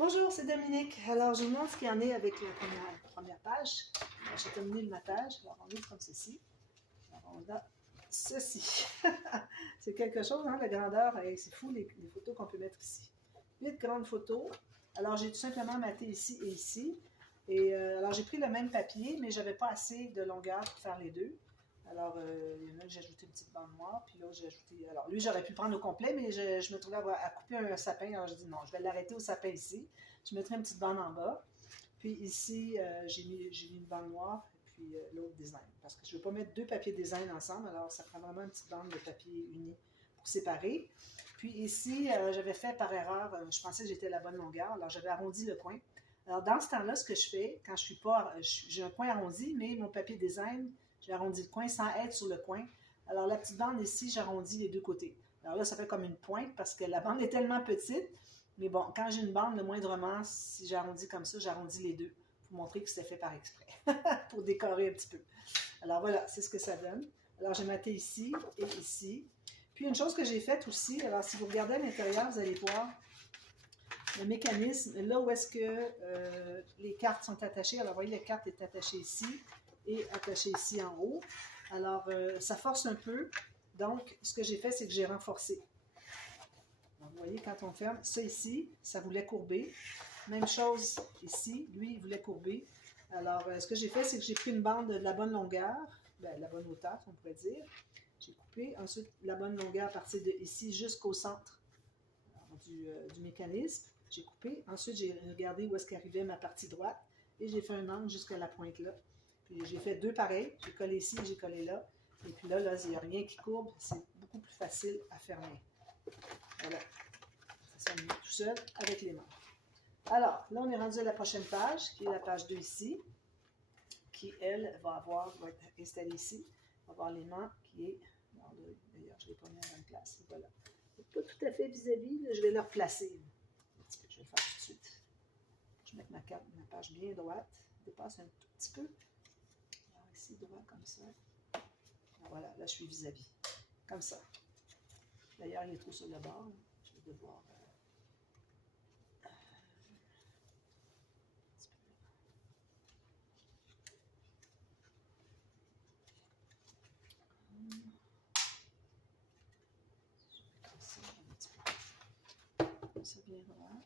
Bonjour, c'est Dominique. Alors, je vous montre ce qu'il y en est avec la première page. J'ai terminé le matage. Alors, on ouvre comme ceci. Alors, on a ceci. C'est quelque chose, hein, la grandeur. C'est fou, les photos qu'on peut mettre ici. 8 grandes photos. Alors, j'ai tout simplement maté ici et ici. Et alors, j'ai pris le même papier, mais je n'avais pas assez de longueur pour faire les deux. Alors, il y en a que j'ai ajouté une petite bande noire, puis l'autre, j'ai ajouté... Alors, lui, j'aurais pu le prendre au complet, mais je me trouvais à couper un sapin. Alors, je dis non, je vais l'arrêter au sapin ici. Je mettrai une petite bande en bas. Puis ici, j'ai mis une bande noire, et puis l'autre design. Parce que je ne veux pas mettre deux papiers design ensemble, alors ça prend vraiment une petite bande de papier uni pour séparer. Puis ici, j'avais fait par erreur, je pensais que j'étais à la bonne longueur, alors j'avais arrondi le coin. Alors, dans ce temps-là, ce que je fais, quand je suis pas... J'ai un coin arrondi, mais mon papier design, j'ai arrondi le coin sans être sur le coin. Alors, la petite bande ici, j'arrondis les deux côtés. Alors là, ça fait comme une pointe parce que la bande est tellement petite. Mais bon, quand j'ai une bande, le moindrement, si j'arrondis comme ça, j'arrondis les deux pour montrer que c'était fait par exprès, pour décorer un petit peu. Alors voilà, c'est ce que ça donne. Alors, j'ai maté ici et ici. Puis, une chose que j'ai faite aussi, alors si vous regardez à l'intérieur, vous allez voir le mécanisme, là où est-ce que les cartes sont attachées. Alors, vous voyez, la carte est attachée ici et attachée ici en haut. Alors, ça force un peu. Donc, ce que j'ai fait, c'est que j'ai renforcé. Alors, vous voyez, quand on ferme, ça ici, ça voulait courber. Même chose ici, lui, il voulait courber. Alors, ce que j'ai fait, c'est que j'ai pris une bande de la bonne longueur, ben, la bonne hauteur, on pourrait dire. J'ai coupé. Ensuite, la bonne longueur à partir de ici jusqu'au centre du mécanisme. J'ai coupé. Ensuite, j'ai regardé où est-ce qu'arrivait ma partie droite et j'ai fait un angle jusqu'à la pointe là. Puis j'ai fait deux pareils. J'ai collé ici, j'ai collé là. Et puis là, il n'y a rien qui courbe. C'est beaucoup plus facile à fermer. Voilà. Ça se met tout seul avec les mains. Alors, là, on est rendu à la prochaine page, qui est la page 2 ici, qui, elle, va être installée ici. On va avoir l'aimant qui est... D'ailleurs, je ne l'ai pas mis à la bonne place. Voilà. Pas tout à fait vis-à-vis, je vais le replacer. Je vais le faire tout de suite. Je vais mettre ma page bien droite, dépasse un tout petit peu. Alors ici, droit comme ça. Alors voilà, là je suis vis-à-vis. Comme ça. D'ailleurs, il est trop sur le bord. Je vais devoir... ça bien droit.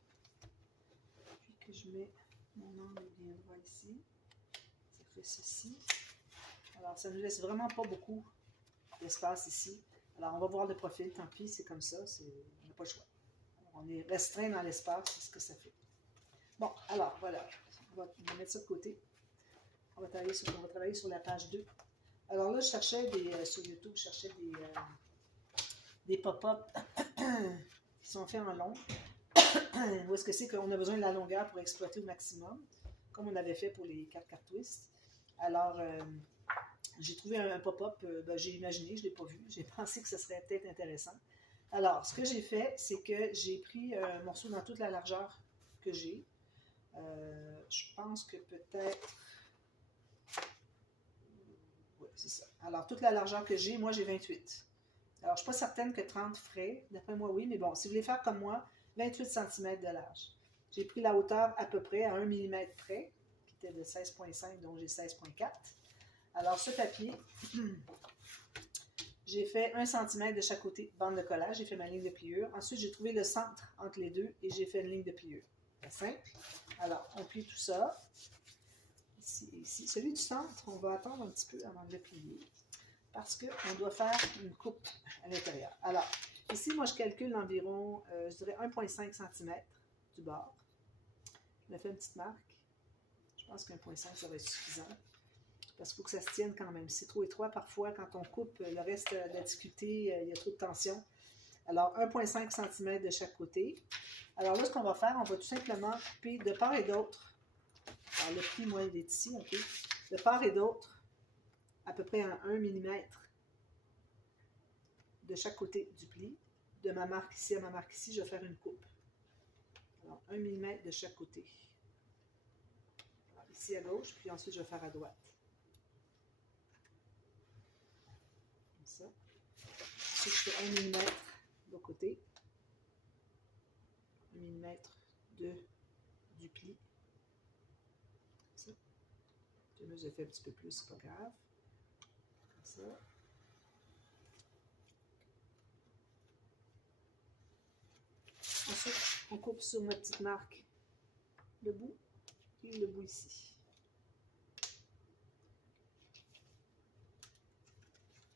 Puis que je mets mon angle bien droit ici. Ça fait ceci. Alors, ça ne nous laisse vraiment pas beaucoup d'espace ici. Alors, on va voir le profil, tant pis, c'est comme ça, on n'a pas le choix. Alors, on est restreint dans l'espace, c'est ce que ça fait. Bon, alors, voilà. On va mettre ça de côté. On va travailler sur la page 2. Alors là, je cherchais sur YouTube, je cherchais des pop-up qui sont faits en long. Où est-ce que c'est qu'on a besoin de la longueur pour exploiter au maximum, comme on avait fait pour les 4 cartes twist. Alors, j'ai trouvé un pop-up, j'ai imaginé, je ne l'ai pas vu, j'ai pensé que ce serait peut-être intéressant. Alors, ce que j'ai fait, c'est que j'ai pris un morceau dans toute la largeur que j'ai. Je pense que peut-être... Oui, c'est ça. Alors, toute la largeur que j'ai, moi, j'ai 28. Alors, je ne suis pas certaine que 30 ferait. D'après moi, oui, mais bon, si vous voulez faire comme moi, 28 cm de large. J'ai pris la hauteur à peu près à 1 mm près, qui était de 16,5, donc j'ai 16,4. Alors, ce papier, j'ai fait 1 cm de chaque côté, bande de collage, j'ai fait ma ligne de pliure. Ensuite, j'ai trouvé le centre entre les deux et j'ai fait une ligne de pliure. C'est simple. Alors, on plie tout ça. Ici et ici. Celui du centre, on va attendre un petit peu avant de le plier parce qu'on doit faire une coupe à l'intérieur. Alors, ici, moi, je calcule environ, je dirais 1,5 cm du bord. Je me fais une petite marque. Je pense qu'1,5, ça va être suffisant. Parce qu'il faut que ça se tienne quand même. C'est trop étroit, parfois, quand on coupe, le reste de la difficulté, il y a trop de tension. Alors, 1,5 cm de chaque côté. Alors là, ce qu'on va faire, on va tout simplement couper de part et d'autre. Alors, le pli, moi, il est ici, OK. De part et d'autre, à peu près 1 mm de chaque côté du pli. De ma marque ici à ma marque ici, je vais faire une coupe. Alors, 1 mm de chaque côté. Alors, ici à gauche, puis ensuite, je vais faire à droite. Comme ça. Ensuite, je fais 1 mm de l'autre côté. 1 mm de du pli. Comme ça. Je le fais un petit peu plus, c'est pas grave. Comme ça. Ensuite, on coupe sur notre petite marque le bout et le bout ici.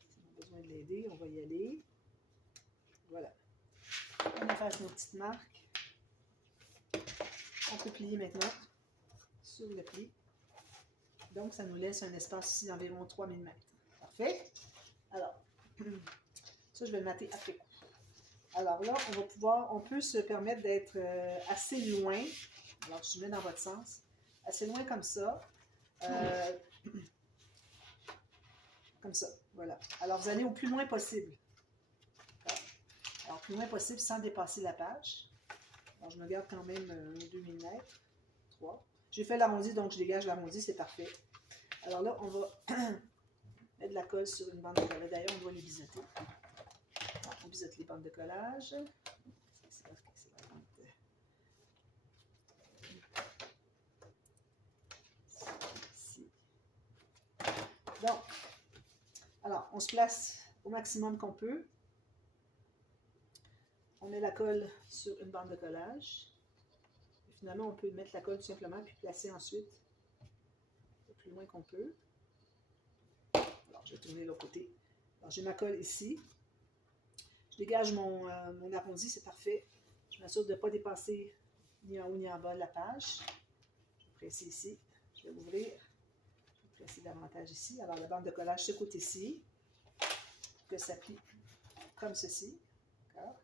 Si on a besoin de l'aider, on va y aller. Voilà. On efface nos petites marques. On peut plier maintenant sur le pli. Donc, ça nous laisse un espace ici d'environ 3 mm. Parfait. Alors, ça, je vais le mater après coup. Alors là, on peut se permettre d'être assez loin. Alors, je mets dans votre sens. Assez loin comme ça. Comme ça, voilà. Alors, vous allez au plus loin possible. Alors, plus loin possible sans dépasser la page. Alors, je me garde quand même 2 mm. 3. J'ai fait l'arrondi, donc je dégage l'arrondi, c'est parfait. Alors là, on va mettre de la colle sur une bande de collage. D'ailleurs, on doit les biseauter. On biseaute les bandes de collage. C'est parce que c'est la bande ici. Donc, alors, on se place au maximum qu'on peut. On met la colle sur une bande de collage. Et finalement, on peut mettre la colle tout simplement, puis placer ensuite le plus loin qu'on peut. Alors, je vais tourner de l'autre côté. Alors, j'ai ma colle ici. Je dégage mon arrondi, c'est parfait. Je m'assure de ne pas dépasser ni en haut ni en bas de la page. Je vais presser ici. Je vais l'ouvrir. Je vais presser davantage ici. Alors, la bande de collage ce côté-ci, pour que ça plie comme ceci. D'accord?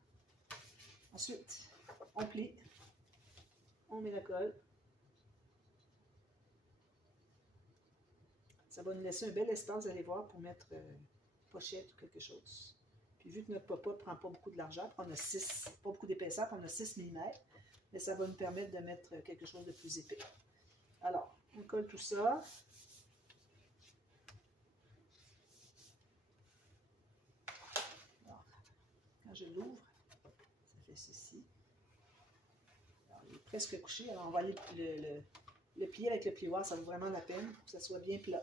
Ensuite, on plie. On met la colle. Ça va nous laisser un bel espace, vous allez voir, pour mettre pochette ou quelque chose. Puis vu que notre pop-up ne prend pas beaucoup de largeur, on a 6, pas beaucoup d'épaisseur, on a 6 mm, mais ça va nous permettre de mettre quelque chose de plus épais. Alors, on colle tout ça. Alors, quand je l'ouvre, ça fait ceci. Alors, il est presque couché, alors on va aller le plier avec le plioir, ça vaut vraiment la peine pour que ça soit bien plat.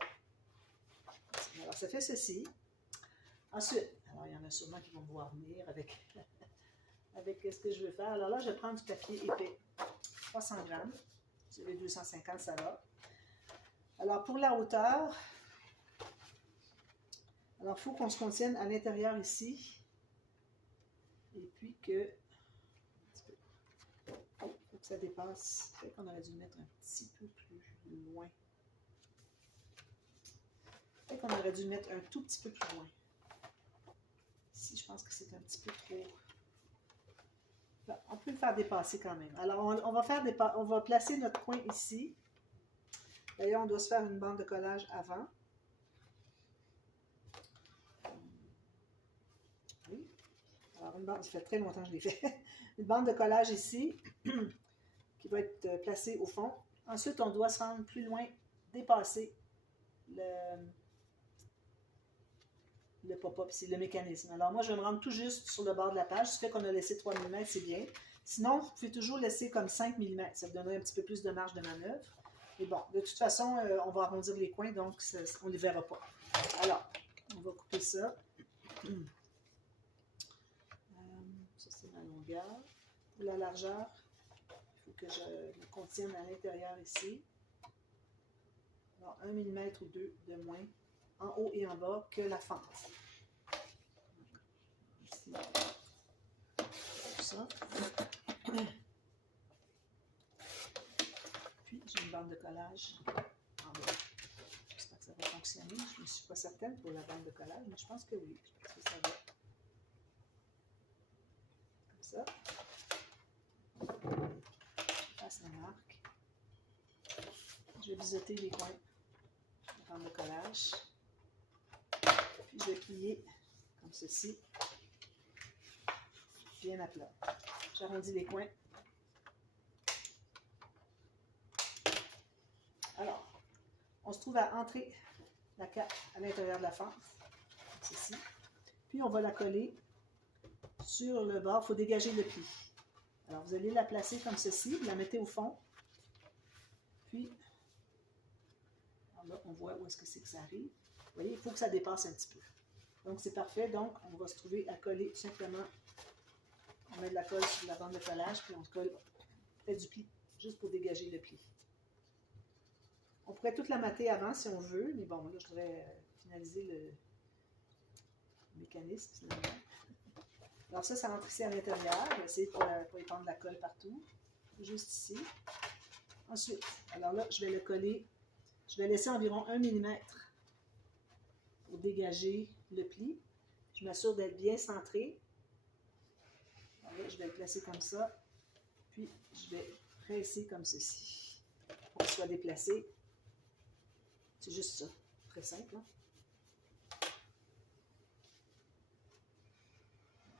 Alors, ça fait ceci. Ensuite, alors il y en a sûrement qui vont me voir venir avec, avec ce que je veux faire. Alors là, je vais prendre du papier épais, 300 grammes. C'est les 250, ça va. Alors, pour la hauteur, alors il faut qu'on se contienne à l'intérieur ici. Et puis que, faut que ça dépasse. Peut-être qu'on aurait dû le mettre un petit peu plus loin. Peut-être qu'on aurait dû le mettre un tout petit peu plus loin. Ici, je pense que c'est un petit peu trop. Là, on peut le faire dépasser quand même. Alors, on va placer notre coin ici. D'ailleurs, on doit se faire une bande de collage avant. Oui. Alors, une bande, ça fait très longtemps que je l'ai fait. Une bande de collage ici, qui va être placée au fond. Ensuite, on doit se rendre plus loin, dépasser le pop-up, c'est le mécanisme. Alors moi, je vais me rendre tout juste sur le bord de la page. Ce fait qu'on a laissé 3 mm, c'est bien. Sinon, vous pouvez toujours laisser comme 5 mm. Ça vous donnerait un petit peu plus de marge de manœuvre. Mais bon, de toute façon, on va arrondir les coins, donc on ne les verra pas. Alors, on va couper ça. Ça, c'est ma longueur. Pour la largeur, il faut que je le contienne à l'intérieur ici. Alors, 1 mm ou 2 de moins en haut et en bas que la fente. Ici. Comme ça. Puis, j'ai une bande de collage en bas. J'espère que ça va fonctionner. Je ne suis pas certaine pour la bande de collage, mais je pense que oui. Je pense que ça va. Comme ça. Je passe la marque. Je vais biseauter les coins de la bande de collage. Puis je vais plier comme ceci, bien à plat. J'arrondis les coins. Alors, on se trouve à entrer la cape à l'intérieur de la fente, comme ceci. Puis on va la coller sur le bord. Il faut dégager le pli. Alors, vous allez la placer comme ceci, vous la mettez au fond. Puis, alors là, on voit où est-ce que c'est que ça arrive. Vous voyez, il faut que ça dépasse un petit peu. Donc, c'est parfait. Donc, on va se trouver à coller tout simplement. On met de la colle sur la bande de collage, puis on colle, on fait du pli, juste pour dégager le pli. On pourrait toute la mater avant si on veut, mais bon, là, je voudrais finaliser le mécanisme, finalement. Alors ça rentre ici à l'intérieur. Je vais essayer pour étendre la colle partout. Juste ici. Ensuite, alors là, je vais le coller. Je vais laisser environ 1 mm pour dégager le pli. Je m'assure d'être bien centré. Alors là, je vais le placer comme ça. Puis, je vais presser comme ceci pour qu'il soit déplacé. C'est juste ça. Très simple. Hein?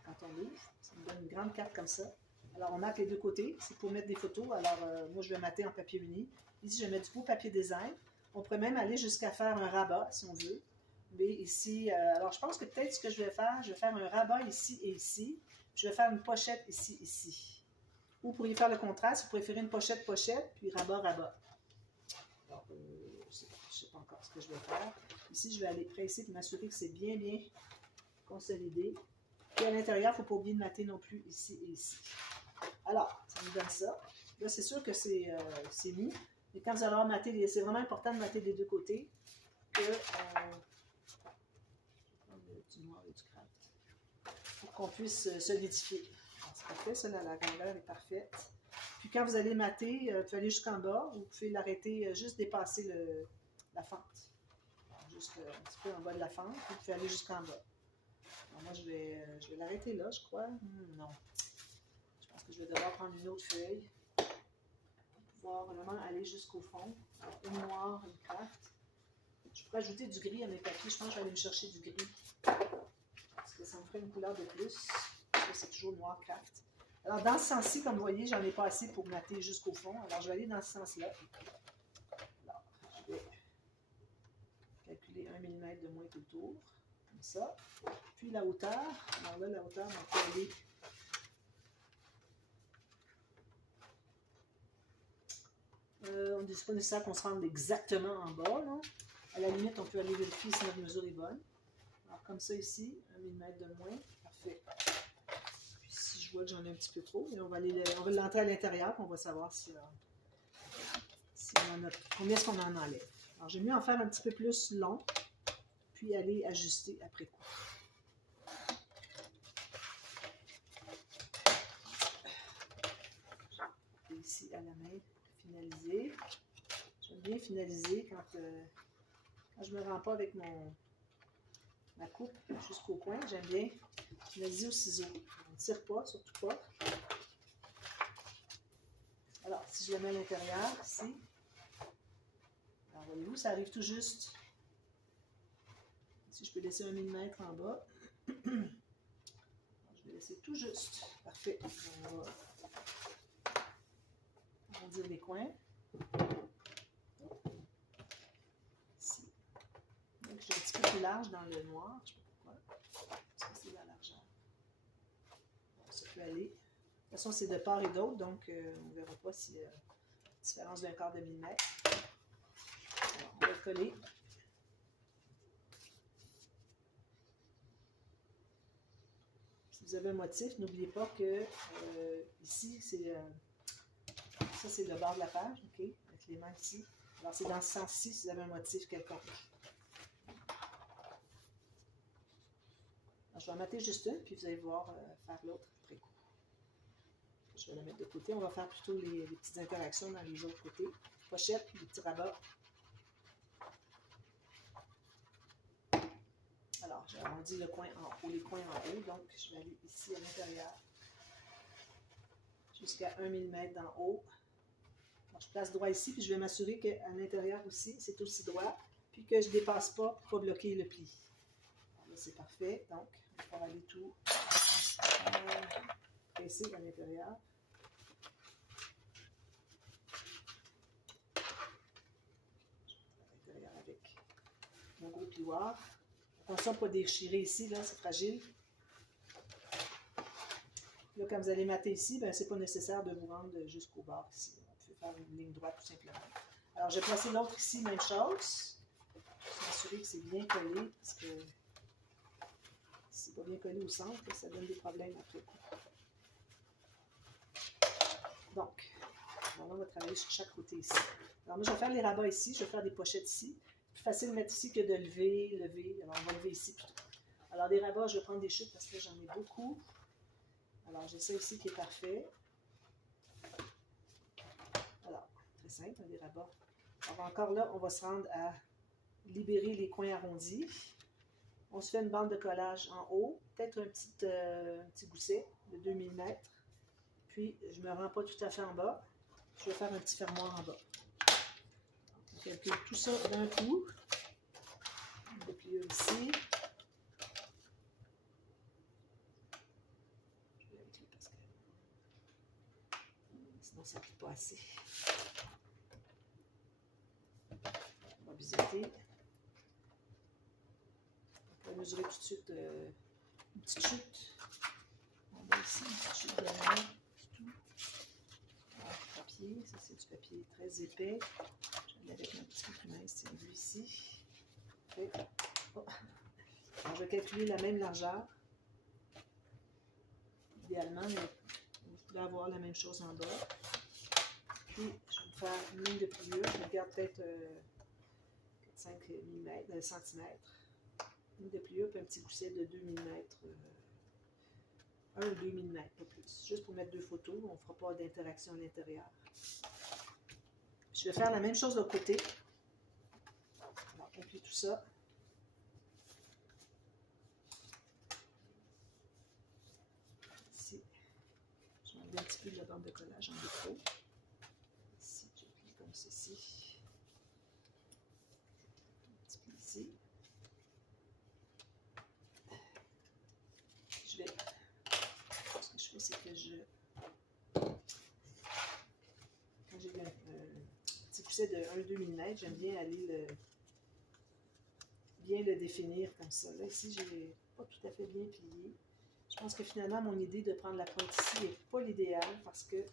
Quand on ouvre, ça me donne une grande carte comme ça. Alors, on mate les deux côtés. C'est pour mettre des photos. Alors, moi, je vais mater en papier uni. Ici, je vais mettre du beau papier design. On pourrait même aller jusqu'à faire un rabat, si on veut. Mais ici, alors, je pense que peut-être ce que je vais faire un rabat ici et ici. Je vais faire une pochette ici, ici. Ou vous pourriez faire le contraste. Vous préférez une pochette, puis rabat, rabat. Alors, je ne sais pas encore ce que je vais faire. Ici, je vais aller presser pour m'assurer que c'est bien, bien consolidé. Puis à l'intérieur, il ne faut pas oublier de mater non plus ici et ici. Alors, ça nous donne ça. Là, c'est sûr que c'est mou. Mais quand vous allez avoir maté, c'est vraiment important de mater des deux côtés. Que, je vais prendre du noir et du craft. Pour qu'on puisse solidifier. C'est parfait, ça, la grandeur est parfaite. Puis quand vous allez mater, vous pouvez aller jusqu'en bas. Vous pouvez l'arrêter, juste dépasser la fente. Alors, juste un petit peu en bas de la fente. Puis vous pouvez aller jusqu'en bas. Alors moi, je vais l'arrêter là, je crois. Non. Je pense que je vais devoir prendre une autre feuille pour pouvoir vraiment aller jusqu'au fond. Alors, une noire, une craft. Je pourrais ajouter du gris à mes papiers. Je pense que je vais aller me chercher du gris. Parce que ça me ferait une couleur de plus. Parce que c'est toujours noir craft. Alors, dans ce sens-ci, comme vous voyez, j'en ai pas assez pour mater jusqu'au fond. Alors, je vais aller dans ce sens-là. Alors, je vais calculer 1 mm de moins tout le tour. Comme ça. Puis la hauteur. Alors là, la hauteur, on peut aller. On ne dit pas nécessaire qu'on se rende exactement en bas. Là. À la limite, on peut aller vérifier si notre mesure est bonne. Alors, comme ça ici, 1 mm de moins. Parfait. Puis si je vois que j'en ai un petit peu trop, on va l'entrer à l'intérieur, on va savoir si on en a, combien est-ce qu'on en enlève. Alors, j'aime mieux en faire un petit peu plus long, puis aller ajuster après coup. Et ici, à la main, finaliser. J'aime bien finaliser quand je ne me rends pas avec ma coupe jusqu'au coin. J'aime bien finaliser au ciseau. On ne tire pas, surtout pas. Alors, si je le mets à l'intérieur, ici, alors voyez-vous, ça arrive tout juste. Si je peux laisser 1 mm en bas. Alors, je vais laisser tout juste. Parfait. On va arrondir les coins. Ici. Donc, j'ai un petit peu plus large dans le noir. Je ne sais pas pourquoi. Parce que c'est la largeur. Bon, ça peut aller. De toute façon, c'est de part et d'autre, donc on ne verra pas s'il y a une différence d'un quart de millimètre. Alors, on va le coller. Si vous avez un motif, n'oubliez pas que ici, ça c'est le bord de la page, ok, avec les mains ici. Alors c'est dans ce sens-ci si vous avez un motif quelconque. Alors, je vais en mater juste une, puis vous allez voir faire l'autre après coup. Je vais la mettre de côté. On va faire plutôt les petites interactions dans les autres côtés. Pochette, puis des petits rabats. Alors, j'ai arrondi le coin en haut, les coins en haut, donc je vais aller ici à l'intérieur jusqu'à 1 mm d'en haut. Alors, je place droit ici, puis je vais m'assurer qu'à l'intérieur aussi, c'est aussi droit, puis que je ne dépasse pas pour ne pas bloquer le pli. Alors là, c'est parfait, donc on va aller tout presser à l'intérieur. À l'intérieur avec mon gros plioir. Attention, pas déchirer ici, là, c'est fragile. Là, quand vous allez mater ici, ben, ce n'est pas nécessaire de vous rendre jusqu'au bord ici. Vous pouvez faire une ligne droite tout simplement. Alors, je vais placer l'autre ici, même chose. Je vais m'assurer que c'est bien collé, parce que si c'est pas bien collé au centre, ça donne des problèmes après. Donc, on va travailler sur chaque côté ici. Alors, moi, je vais faire les rabats ici, je vais faire des pochettes ici. C'est plus facile de mettre ici que de lever. Alors, on va lever ici plutôt. Alors, des rabats, je vais prendre des chutes parce que j'en ai beaucoup. Alors, j'ai ça ici qui est parfait. Alors, très simple, des rabats. Alors, encore là, on va se rendre à libérer les coins arrondis. On se fait une bande de collage en haut, peut-être un petit gousset de 2 mm. Puis, je ne me rends pas tout à fait en bas. Je vais faire un petit fermoir en bas. On calcule tout ça d'un coup. On déplie ici. Je vais vérifier parce que sinon ça ne plie pas assez. On va biseauter. On va mesurer tout de suite une petite chute. On a ici une petite chute de main. Papier, ça c'est du papier très épais. Je vais avec un petit peu plus mince, c'est vu ici. Okay. Oh. Alors, je vais calculer la même largeur. Idéalement, mais vous pouvez avoir la même chose en bas. Puis, je vais me faire une ligne de pliure. Je regarde peut-être 5 cm. Une ligne de pliure, puis un petit gousset de 2 mm. 1 ou 2 mm, pas plus. Juste pour mettre 2 photos, on ne fera pas d'interaction à l'intérieur. Je vais faire la même chose de l'autre côté. Alors, on plie tout ça. Ici, je vais enlever un petit peu de la bande de collage en défaut. Ici, je plie comme ceci. Un petit peu ici. Je vais... Ce que je fais, c'est que je... Quand j'ai un petit gousset de 1-2 mm, j'aime bien aller bien le définir comme ça. Là, ici, je n'ai pas tout à fait bien plié. Je pense que finalement, mon idée de prendre la pointe ici n'est pas l'idéal parce que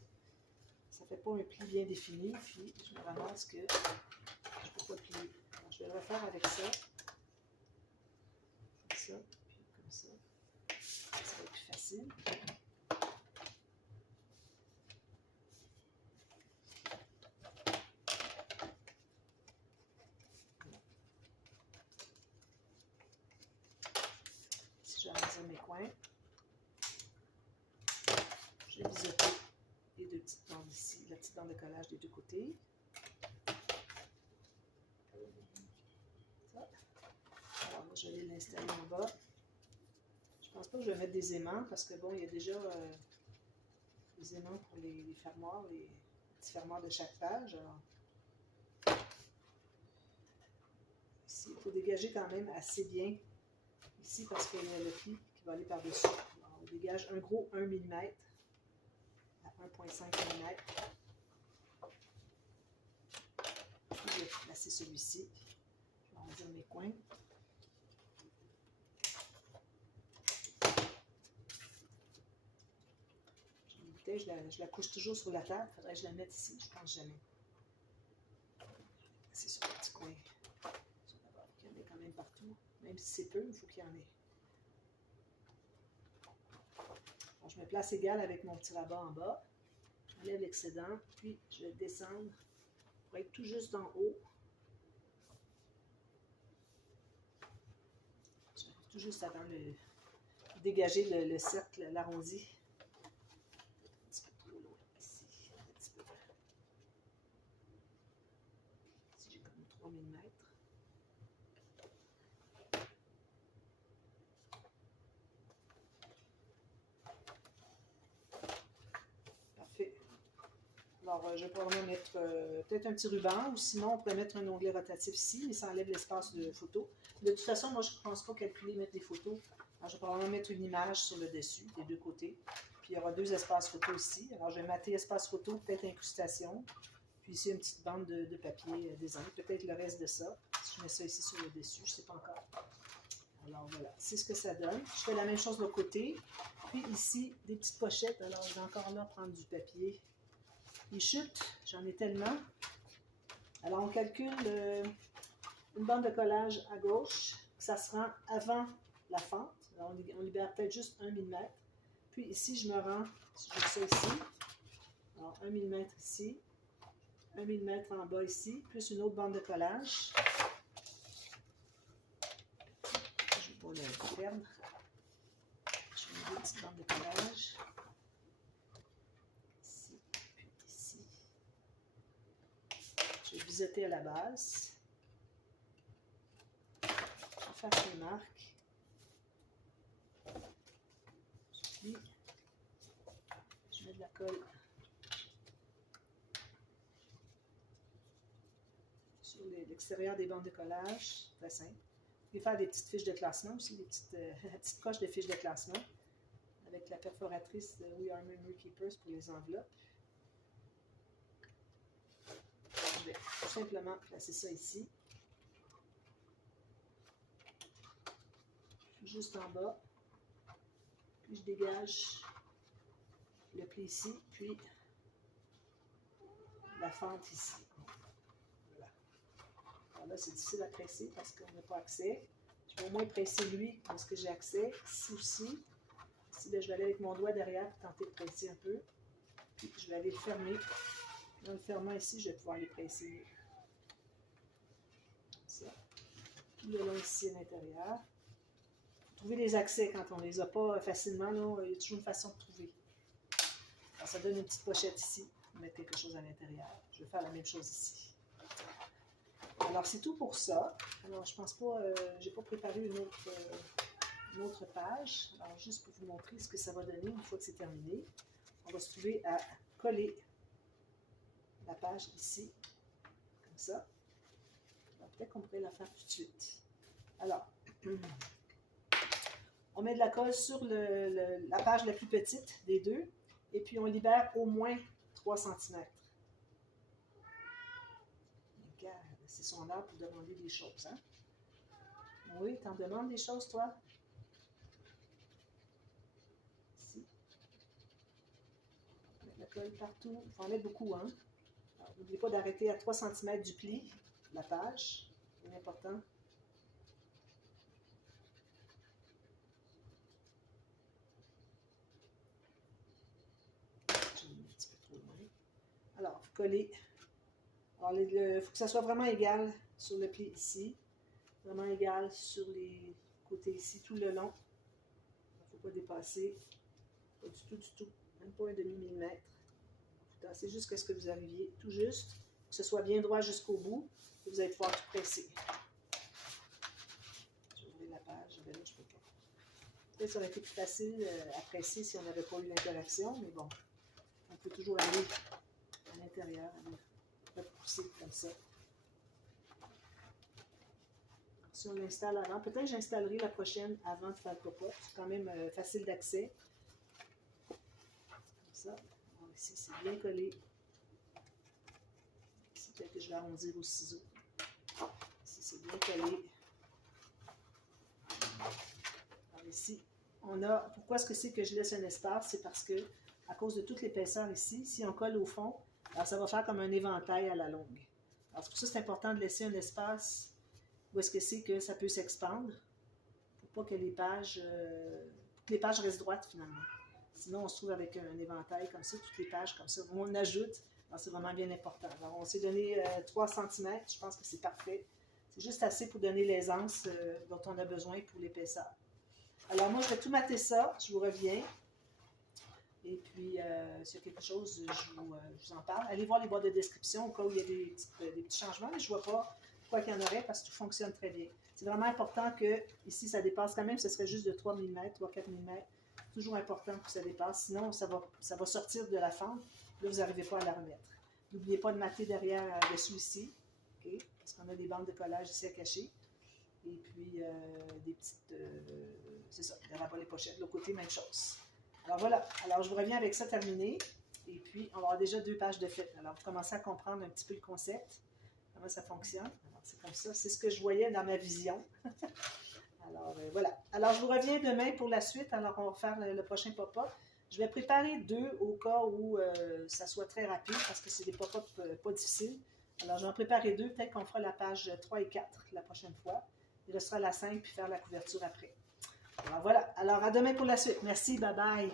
ça ne fait pas un pli bien défini. Puis, je me ramasse que je ne peux pas plier. Alors, je vais le refaire avec ça. Comme ça, puis comme ça. Ça va être plus facile. Je vais arrondir mes coins. Je vais biseauter les 2 petites bandes ici, la petite bande de collage des 2 côtés. Ça. Alors là, je vais aller l'installer en bas. Je ne pense pas que je vais mettre des aimants parce que bon, il y a déjà des aimants pour les fermoirs, les petits fermoirs de chaque page. Alors, ici, il faut dégager quand même assez bien ici parce qu'il y a le pli qui va aller par-dessus. On dégage un gros 1 mm à 1,5 mm. Puis je vais placer celui-ci. Je vais arrondir mes coins. J'ai une bouteille, je la couche toujours sur la table. Il faudrait que je la mette ici. Je ne pense jamais. C'est sur le petit coin. Il y en a quand même partout. Même si c'est peu, il faut qu'il y en ait. Alors, je me place égal avec mon petit rabat en bas. J'enlève l'excédent, puis je vais descendre pour être tout juste en haut. J'arrive tout juste avant de dégager le cercle, l'arrondi. Un petit peu trop loin ici. Un petit peu. Ici, j'ai comme 3 mm. Alors, je vais probablement mettre peut-être un petit ruban, ou sinon, on pourrait mettre un onglet rotatif ici, mais ça enlève l'espace de photo. De toute façon, moi, je ne pense pas calculer mettre des photos. Alors, je vais probablement mettre une image sur le dessus, des 2 côtés. Puis, il y aura 2 espaces photo ici. Alors, je vais mater espace photo, peut-être incrustation. Puis ici, une petite bande de papier design. Peut-être le reste de ça. Si je mets ça ici sur le dessus, je ne sais pas encore. Alors, voilà, c'est ce que ça donne. Je fais la même chose de l'autre côté. Puis ici, des petites pochettes. Alors, je vais encore là prendre du papier. Les chutes, j'en ai tellement. Alors, on calcule une bande de collage à gauche, ça se rend avant la fente. Alors, on libère peut-être juste 1 mm. Puis ici, je me rends, si je fais ça ici, alors 1 mm ici, 1 mm en bas ici, plus une autre bande de collage. Je ne vais pas le perdre. Je mets deux petites bandes de collage. Ici, puis ici. Je vais biseauter à la base. Je vais faire mes marques. Puis, je mets de la colle sur l'extérieur des bandes de collage. Très simple. Vous pouvez faire des petites fiches de classement aussi, des petites coches de fiches de classement avec la perforatrice de We Are Memory Keepers pour les enveloppes. Je vais tout simplement placer ça ici. Juste en bas. Puis je dégage le pli ici, puis la fente ici. Voilà. Alors là, c'est difficile à presser parce qu'on n'a pas accès. Je vais au moins presser lui parce que j'ai accès. Ici aussi. Ici, là, je vais aller avec mon doigt derrière pour tenter de presser un peu. Puis je vais aller le fermer. Dans le fermant ici, je vais pouvoir les presser. Comme ça. Tout le long ici à l'intérieur. Trouver les accès quand on ne les a pas facilement, là, il y a toujours une façon de trouver. Alors, ça donne une petite pochette ici, pour mettre quelque chose à l'intérieur. Je vais faire la même chose ici. Alors, c'est tout pour ça. Alors, je pense pas, j'ai pas préparé une autre page. Alors, juste pour vous montrer ce que ça va donner une fois que c'est terminé. On va se trouver à coller la page ici, comme ça. Peut-être qu'on pourrait la faire tout de suite. Alors, on met de la colle sur la page la plus petite des deux, et puis on libère au moins 3 cm. C'est son heure pour demander des choses. Hein? Oui, t'en demandes des choses, toi? Ici. On met de la colle partout. Il faut en mettre beaucoup. Hein? N'oubliez pas d'arrêter à 3 cm du pli de la page. C'est important. Alors, vous collez. Alors, il faut que ça soit vraiment égal sur le pli ici. Vraiment égal sur les côtés ici, tout le long. Il ne faut pas dépasser. Pas du tout, du tout. Même pas un demi-millimètre. Vous tassez jusqu'à ce que vous arriviez tout juste. Que ce soit bien droit jusqu'au bout. Et vous allez pouvoir tout presser. Je vais ouvrir la page. Je vais là, je peux pas. Peut-être que ça aurait été plus facile à presser si on n'avait pas eu l'interaction, mais bon. On peut toujours aller à l'intérieur, repousser comme ça. Si on l'installe avant, peut-être que j'installerai la prochaine avant de faire le pop-up. C'est quand même facile d'accès. Comme ça. Alors ici, c'est bien collé. Ici, peut-être que je vais arrondir au ciseau. Ici, c'est bien collé. Alors ici, on a... Pourquoi est-ce que c'est que je laisse un espace? C'est parce que, à cause de toute l'épaisseur ici, si on colle au fond, alors ça va faire comme un éventail à la longue. Alors c'est pour ça que c'est important de laisser un espace où est-ce que c'est que ça peut s'expandre pour pas que les pages restent droites finalement. Sinon, on se trouve avec un éventail comme ça, toutes les pages comme ça. On ajoute, c'est vraiment bien important. Alors, on s'est donné 3 cm, je pense que c'est parfait. C'est juste assez pour donner l'aisance dont on a besoin pour l'épaisseur. Alors moi, je vais tout mater ça, je vous reviens. Et puis, s'il y a quelque chose, je vous en parle. Allez voir les boîtes de description au cas où il y a des petits changements, mais je ne vois pas quoi qu'il y en aurait parce que tout fonctionne très bien. C'est vraiment important que, ici, ça dépasse quand même, ce serait juste de 3 mm, 3-4 mm. Toujours important que ça dépasse, sinon ça va sortir de la fente. Là, vous n'arrivez pas à la remettre. N'oubliez pas de mater derrière dessous ici, okay? Parce qu'on a des bandes de collage ici à cacher. Et puis, des petites... c'est ça, derrière les pochettes. De l'autre côté, même chose. Alors voilà, alors je vous reviens avec ça terminé. Et puis, on va avoir déjà 2 pages de fait. Alors, vous commencez à comprendre un petit peu le concept, comment ça fonctionne. Alors, c'est comme ça, c'est ce que je voyais dans ma vision. Alors, voilà. Alors, je vous reviens demain pour la suite. Alors, on va faire le prochain pop-up. Je vais préparer 2 au cas où ça soit très rapide, parce que c'est des pop-up pas difficiles. Alors, je vais en préparer 2. Peut-être qu'on fera la page 3 et 4 la prochaine fois. Il restera la 5 puis faire la couverture après. Alors, voilà. Alors, à demain pour la suite. Merci. Bye bye.